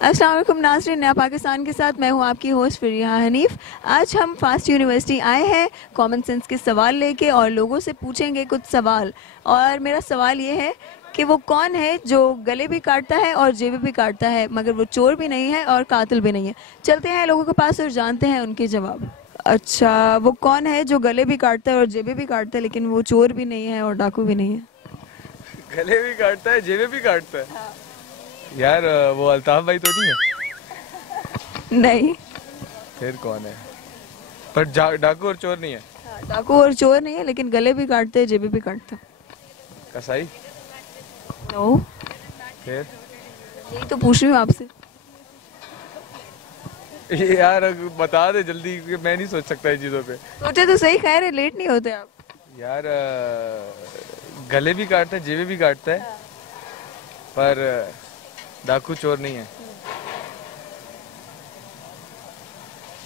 अस्सलाम वालेकुम नाज़रीन, नया पाकिस्तान के साथ मैं हूं आपकी होस्ट फिरिया हनीफ। आज हम फास्ट यूनिवर्सिटी आए हैं कॉमन सेंस के सवाल लेके और लोगों से पूछेंगे कुछ सवाल। और मेरा सवाल ये है कि वो कौन है जो गले भी काटता है और जेबें भी काटता है, मगर वो चोर भी नहीं है और कातिल भी नहीं है। चलते हैं लोगों के पास और जानते हैं उनके जवाब। अच्छा, वो कौन है जो गले भी काटता है और जेबें भी काटता है लेकिन वो चोर भी नहीं है और डाकू भी नहीं है? गले भी काटता है, जेबें भी काटता है। हाँ। यार वो अल्ताफ भाई तो नहीं है? नहीं। फिर कौन है? पर डाकू और चोर नहीं है। हाँ, डाकू और चोर नहीं है लेकिन गले भी काटते हैं, जेबें भी काटता है। कसाई? नो। फिर यही तो पूछ रही हूँ आपसे। ये यार बता दे जल्दी, क्योंकि मैं नहीं सोच सकता इन चीजों पे। सोचे तो सही, खैर है, लेट नहीं होते आप। यार गले भी काटता है, जेबें भी काटता है, पर डाकू चोर नहीं है।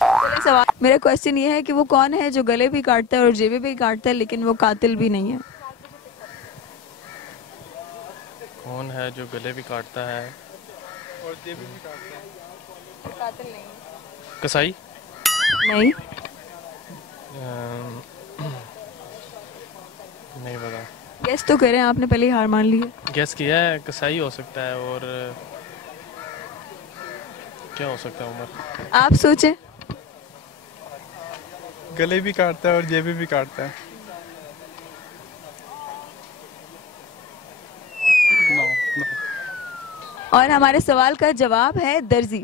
चलिए सवाल, मेरा क्वेश्चन ये है कि वो कौन है जो गले भी काटता है और जेबें भी काटता है लेकिन वो कातिल भी नहीं है? कौन है जो गले भी काटता है और जेबें भी काटता है। कातिल नहीं है। कसाई? नहीं। अम, नहीं पता। गेस तो करें, आपने पहले ही हार मान ली है। गैस किया है, कसाई हो सकता है। और क्या हो सकता है उमर? आप सोचे। गले भी काटता है और जेबें भी काटता है। नो। और हमारे सवाल का जवाब है दर्जी।